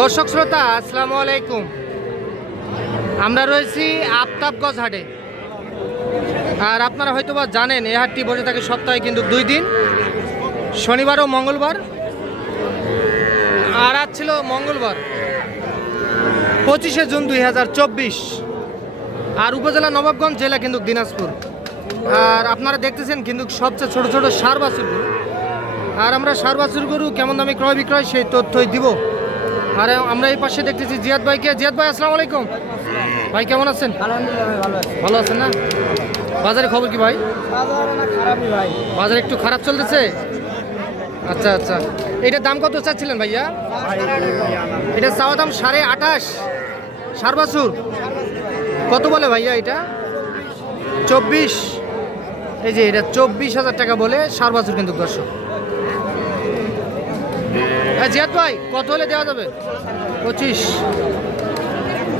দর্শক শ্রোতা, আসসালামু আলাইকুম। আমরা রয়েছি আফতাবগঞ্জ হাটে। আর আপনারা হয়তোবা জানেন, এই হাটটি বসে থাকে সপ্তাহে কিন্তু দুই দিন, শনিবার ও মঙ্গলবার। আর আজ ছিল মঙ্গলবার, পঁচিশে জুন দুই হাজার চব্বিশ। আর উপজেলা নবাবগঞ্জ জেলা কিন্তু দিনাজপুর। আর আপনারা দেখতেছেন কিন্তু সবচেয়ে ছোট ছোট সার গরু আর আমরা সার বাছুর গরু কেমন দামে ক্রয় বিক্রয় সেই তথ্যই দিব। আর আমরা এই পাশে দেখতেছি জিয়াদ ভাইকে। জিয়াদ ভাই আসসালামু আলাইকুম। ভাই কেমন আছেন? ভালো ভালো আছেন না? বাজারে খবর কি ভাই? বাজার একটু খারাপ চলতেছে? আচ্ছা আচ্ছা। এটার দাম কত চাচ্ছিলেন ভাইয়া? এটা চাওয়া দাম সাড়ে আঠাশ। সার বাছুর কত বলে ভাইয়া এটা? চব্বিশ। এই যে এটা চব্বিশ হাজার টাকা বলে সার বাছুর কিন্তু দর্শক। হ্যাঁ জিয়াদ ভাই কত হলে দেওয়া যাবে? পঁচিশ।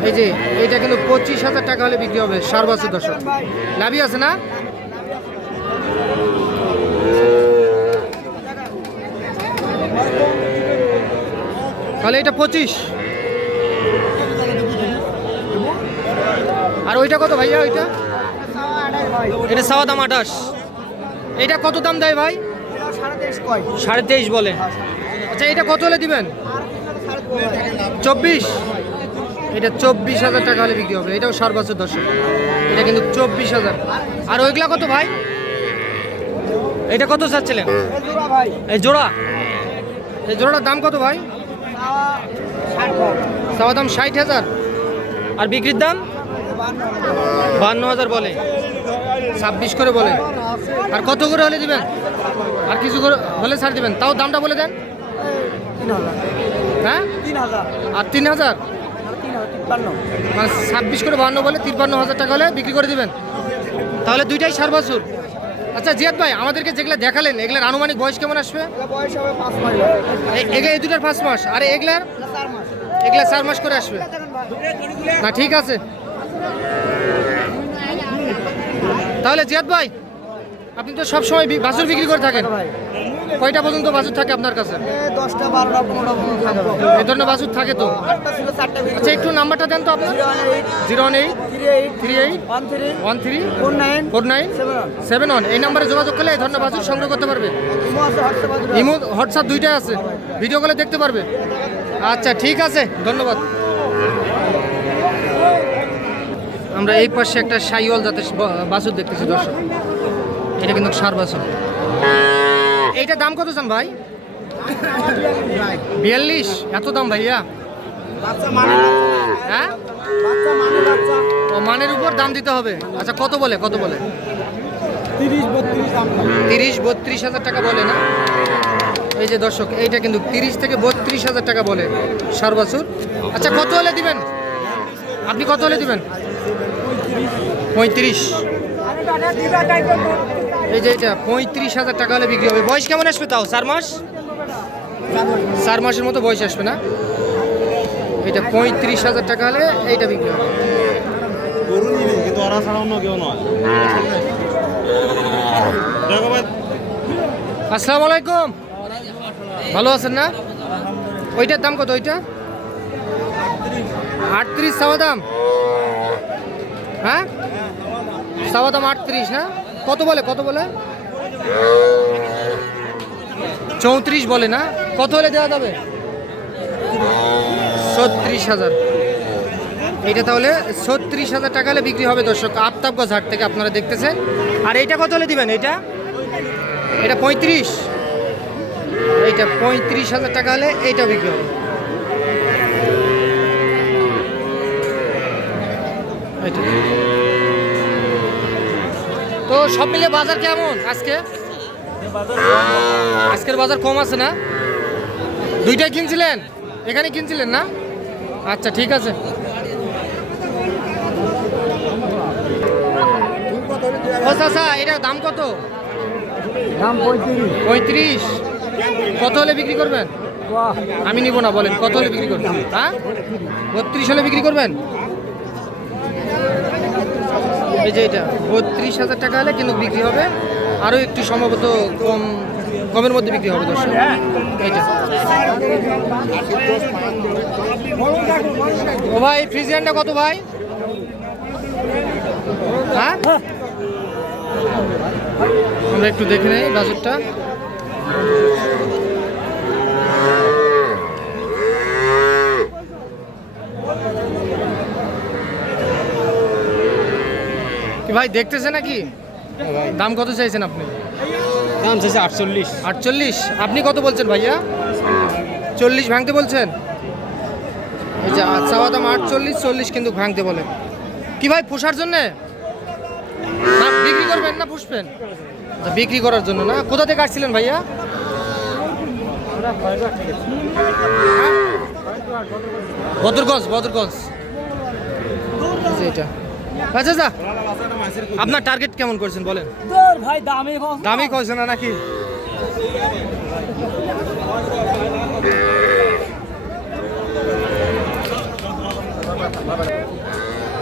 এই যে এইটা কিন্তু পঁচিশ হাজার টাকা হলে বিক্রি হবে সার বাছুর দর্শক। লাভই আছে না? তাহলে এটা পঁচিশ। আর ওইটা কত ভাইয়া ওইটা? এটা সাওয়া দাম আঠাশ। এটা কত দাম দেয় ভাই? সাড়ে তেইশ বলে। আচ্ছা এটা কত হলে দিবেন? চব্বিশ? এটা চব্বিশ হাজার টাকা হলে বিক্রি হবে। এটাও সার বছর দর্শক। এটা কিন্তু চব্বিশ হাজার। আর ওইগুলা কত ভাই? এটা কত চাচ্ছিলেন? এই জোড়া? এই জোড়াটার দাম কত ভাই? চাওয়া দাম ষাট হাজার। আর বিক্রির দাম? বান্ন হাজার বলে। ছাব্বিশ করে বলে। আর কত করে হলে দিবেন? আর কিছু করে হলে ছাড় দিবেন। তাও দামটা বলে দেন। হ্যাঁ? আর তিন হাজার? মানে ছাব্বিশ করে বান্ন বলে তিপ্পান্ন হাজার টাকা হলে বিক্রি করে দিবেন। তাহলে দুইটাই সার বছর আচ্ছা জিয়াদ ভাই আমাদেরকে যেগুলো দেখালেন এগুলার আনুমানিক বয়স কেমন আসবে? এগুলা এই দুটার পাঁচ মাস। আর এগুলার? এগুলা চার মাস। করে আসবে। না ঠিক আছে। তাহলে জিয়াদ ভাই আপনি তো সবসময় বাছুর বিক্রি করে থাকেন। ভাই। কয়টা পর্যন্ত বাছুর থাকে আপনার কাছে? এ দশটা বারোটা পনেরোটা এই ধরনের বাছুর থাকে তো? আচ্ছা একটু নাম্বারটা দেন তো আপনার। Zero one eight. Three eight. Three eight. One three. One three. Four nine. Four nine. Seven one. এই নাম্বারে যোগাযোগ করলে এই ধরনের বাছুর সংগ্রহ করতে পারবে। ইমো হোয়াটসঅ্যাপ দুইটাই আছে। ভিডিও কলে দেখতে পারবে। আচ্ছা ঠিক আছে। ধন্যবাদ। আমরা এই পাশে একটা সাইওয়াল জাতের বা- বাছুর দেখতেছি দর্শক। এটা কিন্তু সার বাছুর। এইটা দাম কত চান ভাই? বিয়াল্লিশ। এত দাম ভাইয়া? হ্যাঁ? ও, মানের উপর দাম দিতে হবে। আচ্ছা কত বলে কত বলে? তিরিশ, বত্রিশ তিরিশ বত্রিশ হাজার টাকা বলে না? এই যে দর্শক, এইটা কিন্তু তিরিশ থেকে বত্রিশ হাজার টাকা বলে সার বাছুর আচ্ছা কত হলে দিবেন? আপনি কত হলে দিবেন? পঁয়ত্রিশ। এই যে এটা, পঁয়ত্রিশ হাজার টাকা হলে বিক্রি হবে। বয়স কেমন আসবে তাও? চার মাস? চার মাসের মতো বয়স আসবে না? এটা পঁয়ত্রিশ হাজার টাকা হলে এইটা বিক্রি হবে। কিন্তু আসসালামু আলাইকুম। ভালো আছেন না? ওইটার দাম কত ওইটা? আটত্রিশ সাওয়া দাম? হ্যাঁ? সাওয়া দাম আটত্রিশ না? কত বলে কত বলে? চৌত্রিশ বলে না? কত হলে দেওয়া যাবে? ছত্রিশ হাজার। এইটা তাহলে ছত্রিশ হাজার টাকা হলে বিক্রি হবে দর্শক। আফতাবগঞ্জ হাট থেকে আপনারা দেখতেছেন। আর এইটা কত হলে দিবেন এইটা এটা পঁয়ত্রিশ। এইটা পঁয়ত্রিশ হাজার টাকা হলে এইটা বিক্রি হবে। এইটা। সব মিলে বাজার কেমন আজকে? আজকের বাজার কম আছে না? দুইটাই কিনছিলেন? এখানে কিনছিলেন না? আচ্ছা ঠিক আছে। এটার দাম কত? দাম পঁয়ত্রিশ। পঁয়ত্রিশ। কত হলে বিক্রি করবেন? আমি নিব না বলেন কত হলে বিক্রি করবেন? হ্যাঁ? বত্রিশ হলে বিক্রি করবেন? এই যে এটা, বত্রিশ হাজার টাকা হলে কিন্তু বিক্রি হবে। আরও একটু সম্ভবত কম, কমের মধ্যে বিক্রি হবে দর্শক। এইটা। ও ভাই, ফ্রিজিয়ানটা কত ভাই? হ্যাঁ? আমরা একটু দেখে নেই বাজারটা। ভাই দেখতেছে নাকি? দাম কত চাইছেন আপনি? দাম চাইছে আটচল্লিশ। আটচল্লিশ? আপনি কত বলছেন ভাইয়া? চল্লিশ ভাঙতে বলছেন? এই যে চাওয়া দাম আটচল্লিশ চল্লিশ কিন্তু ভাঙতে বলে। কি ভাই পোষার জন্যে? না বিক্রি করবেন না পুষবেন? আচ্ছা, বিক্রি করার জন্য না? কোথা থেকে আসছিলেন ভাইয়া? হ্যাঁ? বদরগঞ্জ বদরগঞ্জ। এটা। আচ্ছা আচ্ছা। আপনার টার্গেট কেমন করছেন বলেন? ভাই দামে দামি কইছে না নাকি?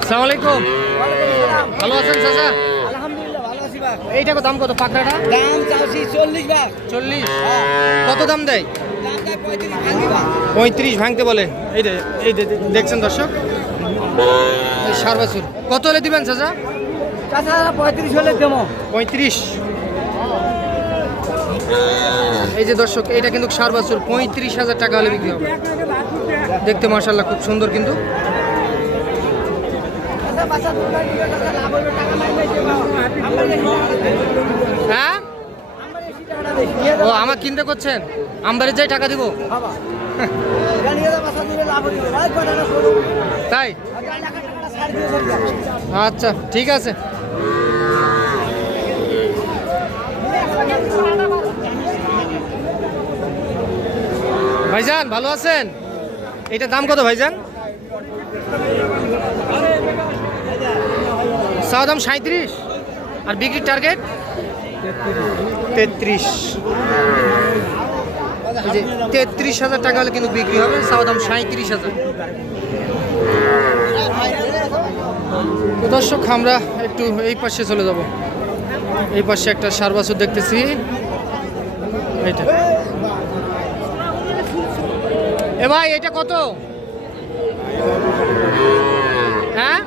সালাম আলাইকুম। ভালো আছেন চাচা? এইটা দাম কত পাকড়াটা? দাম চাওছি চল্লিশ ভাই। চল্লিশ? কত দাম দেয়? পঁয়ত্রিশ ভাঙতে বলে এই দেখছেন দর্শক? সার বছর। কত হলে দিবেন চাচা? পঁয়ত্রিশ হলে দেবো। পঁয়ত্রিশ। এই যে দর্শক এটা কিন্তু সার বছর পঁয়ত্রিশ হাজার টাকা হলে বিক্রি হবে। দেখতে মার্শাল্লাহ খুব সুন্দর কিন্তু। হ্যাঁ? ও আমার কিনতে করছেন? আমবারে যাই টাকা দিব। তাই? আচ্ছা ঠিক আছে। ভাইজান, ভালো আছেন? এটা দাম কত ভাইজান? চাওয়া দাম সাঁত্রিশ আর বিক্রির টার্গেট? তেত্রিশ। তেত্রিশ হাজার টাকা হলে কিন্তু বিক্রি হবে, চাওয়া দাম সাঁত্রিশ হাজার। তো দর্শক আমরা একটু এই পাশে চলে যাব। এই পাশে একটা সার বাছুর দেখতেছি। এইটা। এ ভাই এটা কত? হ্যাঁ?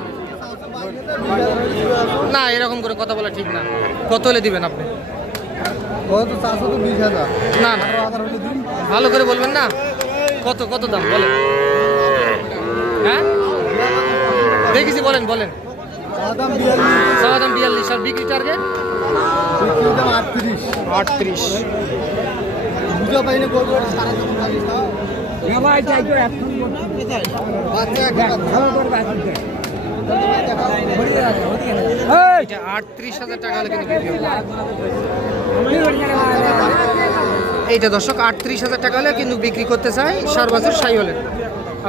না এরকম করে কথা বলা ঠিক না। কত হলে দিবেন আপনি? না না। ভালো করে বলবেন না? কত কত দাম? বলেন। হ্যাঁ? দেখেছি বলেন বলেন। চাওয়া দাম বিয়াল্লিশ। আর বিক্রি টার্গেট আটত্রিশ। আটত্রিশ। হাজার টাকা হলে কিন্তু এইটা দর্শক আটত্রিশ হাজার টাকা হলে কিন্তু বিক্রি করতে চাই সার বছর সাই হলে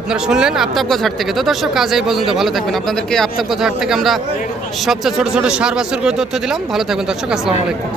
আপনারা শুনলেন আফতাবগঞ্জ হাট থেকে। তো দর্শক কাজ এই পর্যন্ত ভালো থাকবেন। আপনাদেরকে আফতাবগঞ্জ হাট থেকে আমরা সবচেয়ে ছোট ছোট সার বাছুর করে তথ্য দিলাম। ভালো থাকবেন দর্শক, আসসালামু আলাইকুম।